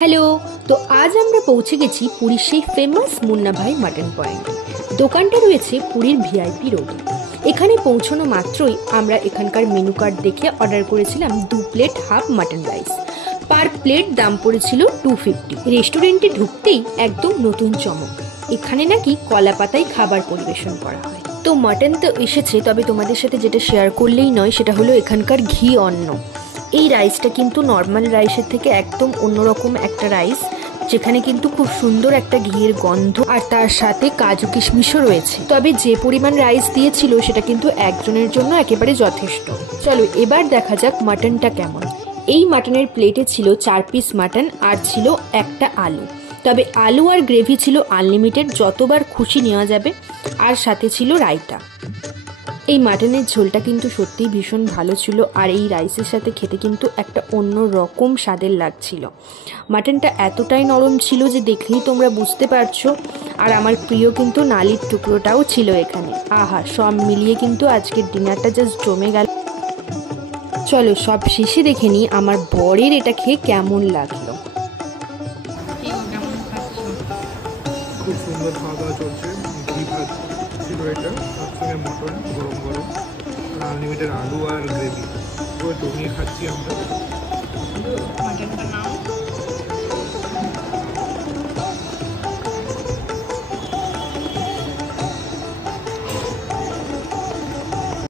Hello. তো আজ আমরা পৌঁছে গেছি পুরীর সেই ফেমাস মুন্না ভাই মাটন পয়েন্টে। দোকানটা রয়েছে পুরীর ভিআইপি রোডে। এখানে পৌঁছানো মাত্রই আমরা এখানকার মেনু কার্ড দেখে অর্ডার করেছিলাম 2 প্লেট হাফ মাটন রাইস। পার প্লেট দাম পড়েছিল 250। রেস্টুরেন্টে ঢুকতেই একদম নতুন চমক, এখানে নাকি কলা পাতায় খাবার পরিবেশন করা হয়। তো মাটন তো এসেছে, তবে তোমাদের সাথে যেটা শেয়ার করলেই নয় সেটা হলো এখানকার ঘি অন্ন। এই রাইসটা কিন্তু নর্মাল রাইসের থেকে একদম অন্যরকম একটা রাইস, যেখানে কিন্তু খুব সুন্দর একটা ঘিয়ের গন্ধ আর তার সাথে কাজু কিশমিশও রয়েছে। তবে যে পরিমাণ রাইস দিয়েছিল সেটা কিন্তু একজনের জন্য একেবারে যথেষ্ট। চলো এবার দেখা যাক মাটনটা কেমন। এই মাটনের প্লেটে ছিল 4 পিস মাটন আর ছিল একটা আলু। তবে আলু আর গ্রেভি ছিল আনলিমিটেড, যতবার খুশি নেওয়া যাবে। আর সাথে ছিল রায়তা। এই মাটনের ঝোলটা কিন্তু সত্যিই ভীষণ ভালো ছিল, আর এই রাইসের সাথে খেতে কিন্তু একটা অন্য রকম স্বাদের লাগছিল। মাটনটা এতটাই নরম ছিল যে দেখলেই তোমরা বুঝতে পারছো। আর আমার প্রিয় কিন্তু নালির টুকরোটাও ছিল এখানে। আহা, সব মিলিয়ে কিন্তু আজকের ডিনারটা জাস্ট জমে গেল। চলো সব শেষে দেখে নিই আমার বরের এটা খেয়ে কেমন লাগলো। খুব সুন্দর খাওয়া দাওয়া চলছে। ঘি ভাত ছিল এটা, তার সঙ্গে মটন গরম গরম, আনলিমিটেড আলু আর গ্রেভি পুরো জমিয়ে খাচ্ছি আমরা।